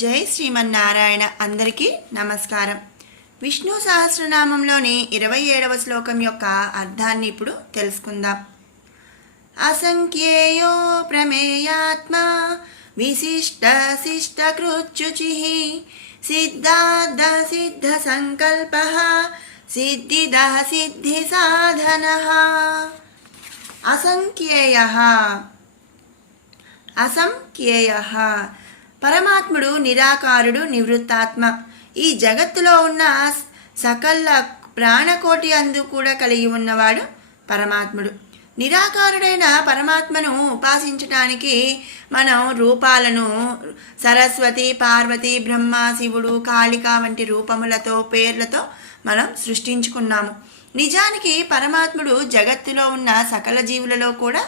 జై శ్రీమన్నారాయణ. అందరికీ నమస్కారం. విష్ణు సహస్రనామంలోని 27వ శ్లోకం యొక్క అర్థాన్ని ఇప్పుడు తెలుసుకుందాం. అసంఖ్యేయో ప్రమేయాత్మా విశిష్ట శిష్ట కృచ్యుచి సిద్ధార్థ సిద్ధ సంకల్ప సిద్ధిద సిద్ధి సాధన. అసంఖ్యేయః అసంఖ్యేయః పరమాత్ముడు నిరాకారుడు, నివృత్తాత్మ. ఈ జగత్తులో ఉన్న సకల ప్రాణకోటి అందు కూడా కలిగి ఉన్నవాడు పరమాత్ముడు. నిరాకారుడైన పరమాత్మను ఉపాసించటానికి మనం రూపాలను సరస్వతి, పార్వతి, బ్రహ్మ, శివుడు, కాళిక వంటి రూపములతో, పేర్లతో మనం సృష్టించుకున్నాము. నిజానికి పరమాత్ముడు జగత్తులో ఉన్న సకల జీవులలో కూడా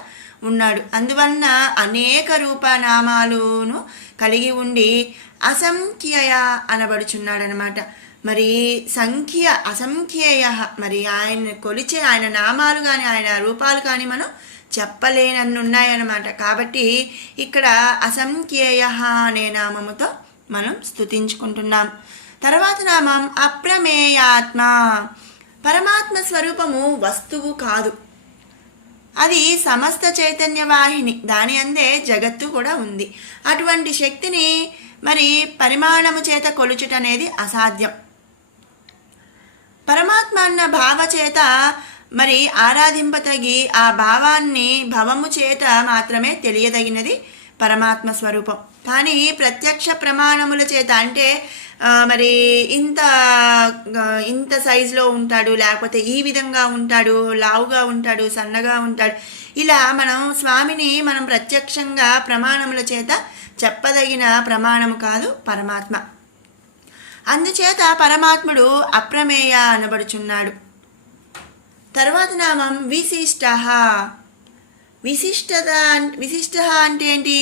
ఉన్నాడు. అందువలన అనేక రూపనామాలను కలిగి ఉండి అసంఖ్యయ అనబడుచున్నాడనమాట. మరి సంఖ్య అసంఖ్యేయ, మరి ఆయన కొలిచే ఆయన నామాలు కానీ ఆయన రూపాలు కానీ మనం చెప్పలేనన్ని ఉన్నాయన్నమాట. కాబట్టి ఇక్కడ అసంఖ్యేయ అనే నామముతో మనం స్తుతించుకుంటున్నాం. తర్వాత నామం అప్రమేయాత్మ. పరమాత్మ స్వరూపము వస్తువు కాదు, అది సమస్త చైతన్య వాహిని. దాని అందే జగత్తు కూడా ఉంది. అటువంటి శక్తిని మరి పరిమాణము చేత కొలుచుట అనేది అసాధ్యం. పరమాత్మ అన్న భావ చేత మరి ఆరాధింపతగి ఆ భావాన్ని భవము చేత మాత్రమే తెలియదగినది పరమాత్మ స్వరూపం. కానీ ప్రత్యక్ష ప్రమాణముల చేత, అంటే మరి ఇంత సైజులో ఉంటాడు, లేకపోతే ఈ విధంగా ఉంటాడు, లావుగా ఉంటాడు, సన్నగా ఉంటాడు, ఇలా మనం స్వామిని మనం ప్రత్యక్షంగా ప్రమాణముల చేత చెప్పదగిన ప్రమాణము కాదు పరమాత్మ. అందుచేత పరమాత్ముడు అప్రమేయ అనబడుచున్నాడు. తర్వాత నామం విశిష్ట. విశిష్ట అంటే ఏంటి?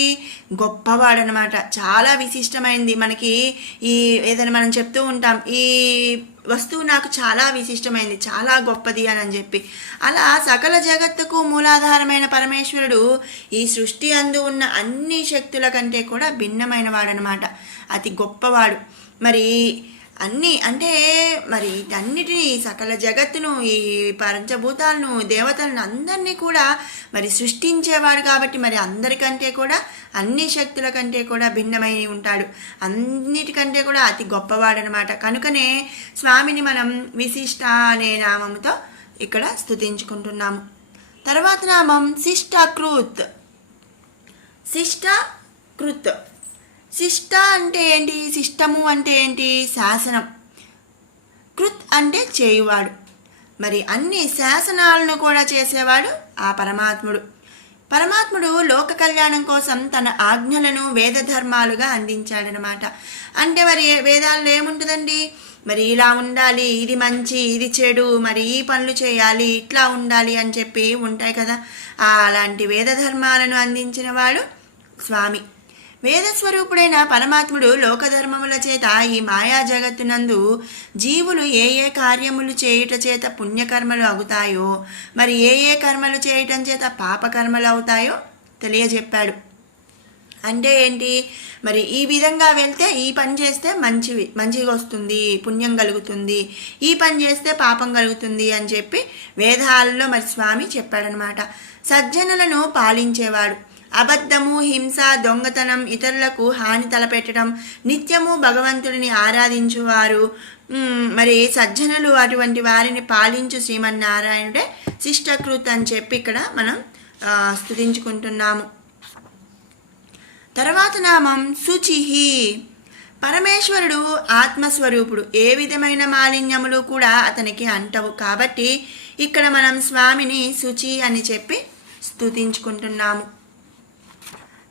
గొప్పవాడనమాట. చాలా విశిష్టమైంది. మనకి ఈ ఏదైనా మనం చెప్తూ ఉంటాం, ఈ వస్తువు నాకు చాలా విశిష్టమైంది, చాలా గొప్పది అని చెప్పి. అలా సకల జగత్తుకు మూలాధారమైన పరమేశ్వరుడు ఈ సృష్టి అందు ఉన్న అన్ని శక్తుల కంటే కూడా భిన్నమైన వాడనమాట. అతి గొప్పవాడు. మరి అన్నీ అంటే మరి అన్నిటినీ, సకల జగత్తును, ఈ పంచభూతాలను, దేవతలను అందరినీ కూడా మరి సృష్టించేవాడు. కాబట్టి మరి అందరికంటే కూడా, అన్ని శక్తుల కంటే కూడా భిన్నమై ఉంటాడు. అన్నిటికంటే కూడా అతి గొప్పవాడనమాట. కనుకనే స్వామిని మనం విశిష్ట అనే నామముతో ఇక్కడ స్తుతించుకుంటున్నాము. తర్వాత నామం శిష్టకృత్. శిష్టకృత్. శిష్ట అంటే ఏంటి? శిష్టము అంటే ఏంటి? శాసనం. కృత్ అంటే చేయువాడు. మరి అన్ని శాసనాలను కూడా చేసేవాడు ఆ పరమాత్ముడు. పరమాత్ముడు లోక కళ్యాణం కోసం తన ఆజ్ఞలను వేద ధర్మాలుగా అందించాడనమాట. అంటే మరి వేదాల్లో ఏముంటుందండి? మరి ఇలా ఉండాలి, ఇది మంచి, ఇది చెడు, మరి ఈ పనులు చేయాలి, ఇట్లా ఉండాలి అని చెప్పి ఉంటాయి కదా. అలాంటి వేద ధర్మాలను అందించిన వాడు స్వామి. వేదస్వరూపుడైన పరమాత్ముడు లోకధర్మముల చేత ఈ మాయా జగత్తునందు జీవులు ఏ ఏ కార్యములు చేయుట చేత పుణ్యకర్మలు అవుతాయో, మరి ఏ ఏ కర్మలు చేయటం చేత పాపకర్మలు అవుతాయో తెలియజెప్పాడు. అంటే ఏంటి? మరి ఈ విధంగా వెళ్తే ఈ పని చేస్తే మంచిగా వస్తుంది, పుణ్యం కలుగుతుంది, ఈ పని చేస్తే పాపం కలుగుతుంది అని చెప్పి వేదాలలో మరి స్వామి చెప్పాడనమాట. సజ్జనులను పాలించేవాడు. అబద్ధము, హింస, దొంగతనం, ఇతరులకు హాని తలపెట్టడం, నిత్యము భగవంతుడిని ఆరాధించువారు మరి సజ్జనులు, అటువంటి వారిని పాలించు శ్రీమన్నారాయణుడే శిష్టకృత్ అని చెప్పి ఇక్కడ మనం స్తుతించుకుంటున్నాము. తర్వాత నామం శుచిహి. పరమేశ్వరుడు ఆత్మస్వరూపుడు. ఏ విధమైన మాలిన్యములు కూడా అతనికి అంటవు. కాబట్టి ఇక్కడ మనం స్వామిని శుచి అని చెప్పి స్తుతించుకుంటున్నాము.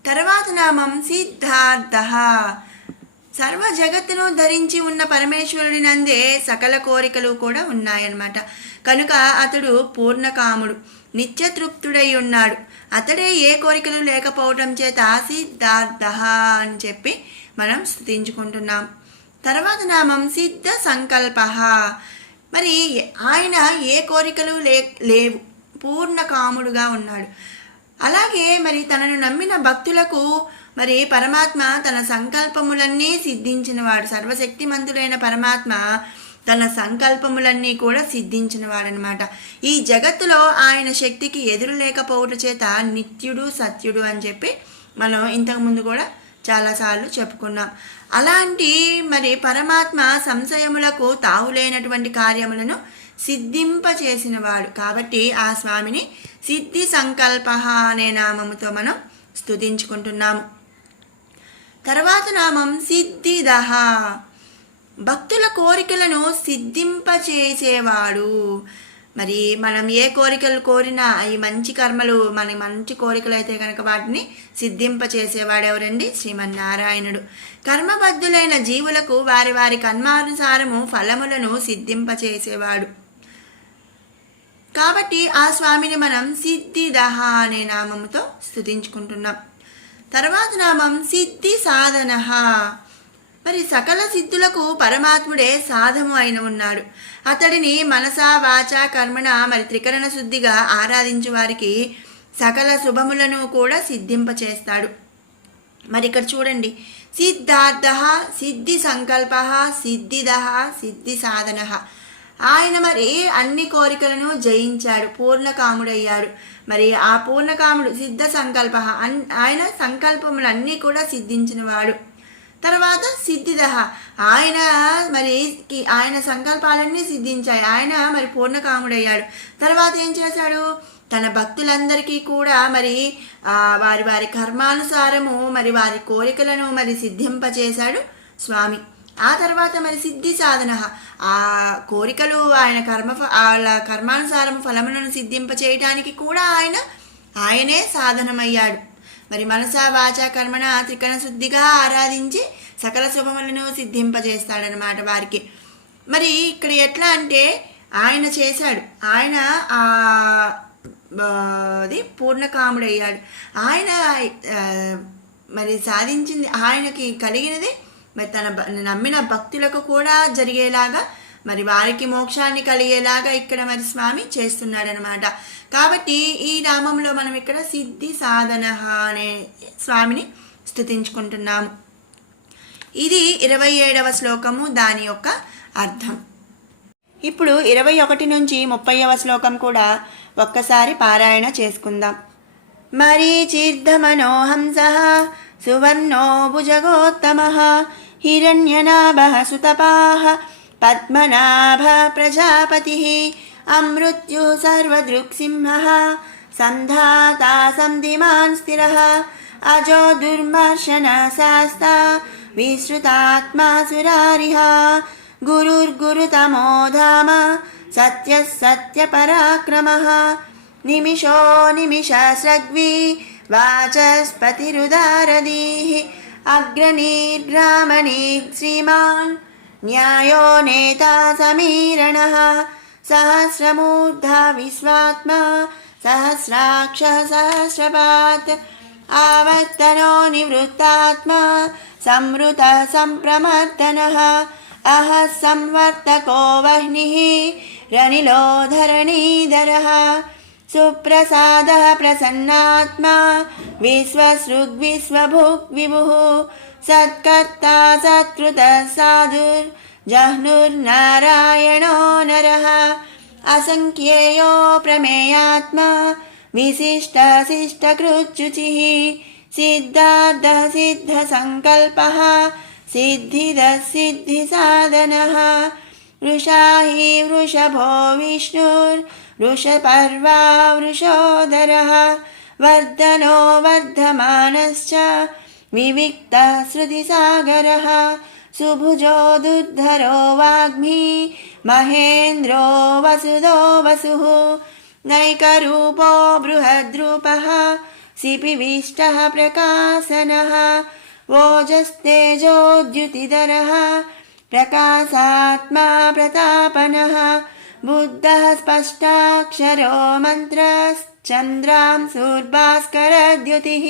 తర్వాత నామం సిద్ధార్థ. సర్వ జగత్తును ధరించి ఉన్న పరమేశ్వరుడి నందే సకల కోరికలు కూడా ఉన్నాయన్నమాట. కనుక అతడు పూర్ణకాముడు, నిత్యతృప్తుడై ఉన్నాడు. అతడే ఏ కోరికలు లేకపోవటం చేత సిద్ధార్థ అని చెప్పి మనం స్తుతించుకుంటున్నాం. తర్వాత నామం సిద్ధ సంకల్ప. మరి ఆయన ఏ కోరికలు లేవు, పూర్ణకాముడుగా ఉన్నాడు. అలాగే మరి తనను నమ్మిన భక్తులకు మరి పరమాత్మ తన సంకల్పములన్నీ సిద్ధించినవాడు. సర్వశక్తిమంతుడైన పరమాత్మ తన సంకల్పములన్నీ కూడా సిద్ధించినవాడనమాట. ఈ జగత్తులో ఆయన శక్తికి ఎదురు లేకపోవట చేత నిత్యుడు సత్యుడు అని చెప్పి మనం ఇంతకుముందు కూడా చాలాసార్లు చెప్పుకున్నాం. అలాంటి మరి పరమాత్మ సంశయములకు తావులేనటువంటి కార్యములను సిద్ధింపచేసినవాడు కాబట్టి ఆ స్వామిని సిద్ధి సంకల్ప అనే నామముతో మనం స్తుతించుకుంటున్నాము. తర్వాత నామం సిద్ధిదహ, భక్తుల కోరికలను సిద్ధింపచేసేవాడు. మరి మనం ఏ కోరికలు కోరినా ఈ మంచి కర్మలు మన మంచి కోరికలు అయితే కనుక వాటిని సిద్ధింపచేసేవాడు ఎవరండి? శ్రీమన్నారాయణుడు. కర్మబద్ధులైన జీవులకు వారి వారి కర్మానుసారము ఫలములను సిద్ధింపచేసేవాడు కాబట్టి ఆ స్వామిని మనం సిద్ధిదహ అనే నామముతో స్తుతించుకుంటున్నాం. తర్వాత నామం సిద్ధి సాధన. మరి సకల సిద్ధులకు పరమాత్ముడే సాధము అయిన ఉన్నాడు. అతడిని మనసా వాచా కర్మణ మరి త్రికరణ శుద్ధిగా ఆరాధించు వారికి సకల శుభములను కూడా సిద్ధింపచేస్తాడు. మరి ఇక్కడ చూడండి, సిద్ధార్థ, సిద్ధి సంకల్ప, సిద్ధిద, సిద్ధి సాధన. ఆయన మరి అన్ని కోరికలను జయించాడు, పూర్ణకాముడయ్యాడు. మరి ఆ పూర్ణకాముడు సిద్ధ సంకల్ప, ఆయన సంకల్పములన్నీ కూడా సిద్ధించినవాడు. తర్వాత సిద్ధిద, ఆయన మరి ఆయన సంకల్పాలన్నీ సిద్ధించాయి, ఆయన మరి పూర్ణకాముడయ్యాడు. తర్వాత ఏం చేశాడు? తన భక్తులందరికీ కూడా మరి వారి వారి కర్మానుసారము మరి వారి కోరికలను మరి సిద్ధింపచేశాడు స్వామి. ఆ తర్వాత మరి సిద్ధి సాధన, ఆ కోరికలు ఆయన వాళ్ళ కర్మానుసారము ఫలములను సిద్ధింపచేయటానికి కూడా ఆయనే సాధనమయ్యాడు. మరి మనసా వాచా కర్మణ త్రికరణ శుద్ధిగా ఆరాధించి సకల శుభములను సిద్ధింపజేస్తాడనమాట వారికి. మరి ఇక్కడ ఎట్లా అంటే ఆయన చేశాడు, ఆయన అది పూర్ణకాముడయ్యాడు. ఆయన మరి సాధించింది, ఆయనకి కలిగినది మరి తన నమ్మిన భక్తులకు కూడా జరిగేలాగా మరి వారికి మోక్షాన్ని కలిగేలాగా ఇక్కడ మరి స్వామి చేస్తున్నాడనమాట. కాబట్టి ఈ నామంలో మనం ఇక్కడ సిద్ధి సాధన అనే స్వామిని స్తుతించుకుంటున్నాము. ఇది 27వ శ్లోకము, దాని యొక్క అర్థం. ఇప్పుడు 21 నుంచి 30వ శ్లోకం కూడా ఒక్కసారి పారాయణ చేసుకుందాం. మరీచిర్ధమనోహంసః సువర్ణో భుజగోత్తమః హిరణ్యనాభః సుతపాః పద్మనాభ ప్రజాపతిః అమృత్యు సర్వదృక్సింహః సంధాతా సంధిమాన్ స్థిరః అజో దుర్మర్శన శాస్తా విశ్రుతాత్మా సురారిః గురుర్గురుతమో ధామ సత్యః సత్యపరాక్రమః నిమిషో నిమిషస్రగ్వి వాచస్పతిరుదారదీః అగ్రనీర్గ్రామణీర్ శ్రీమాన్ న్యాయో నేతా సమీరణః సహస్రమూర్ధా విశ్వాత్మా సహస్రాక్షః సహస్రపాత్ ఆవర్తనో నివృత్తాత్మా సంవృతః సంప్రమర్దనః అహః సంవర్తకో వహ్నిః రనిలో ధరణీధరः సుప్రసాదః ప్రసన్నాత్మా విశ్వసృగ్విశ్వభుక్ విభుః సత్కర్తా సత్కృతః సాధుర్ జహ్నుర్నారాయణో నరః అసంఖ్యేయో ప్రమేయాత్మా విశిష్టశిష్టకృచ్యుచిః సిద్ధార్థः సిద్ధసంకల్పः సిద్ధిదः సిద్ధిసాధనः వృషా హి వృషభో విష్ణుర్వృషపర్వా వృషోదరः వర్ధనో వర్ధమానశ్చ వివిక్తः శృతిసాగరः సుభుజో దుర్ధరో వాగ్మీ మహేంద్రో వసుదో వసుః నైకరూపో బృహద్రూపः సిపివిష్టः ప్రకాశనः ఓజస్తేజోద్యుతిధరः ప్రకాశాత్మా ప్రతాపనः బుద్ధः స్పష్టాక్షరో మంత్రశ్చంద్రాంశుర్భాస్కరద్యుతిः.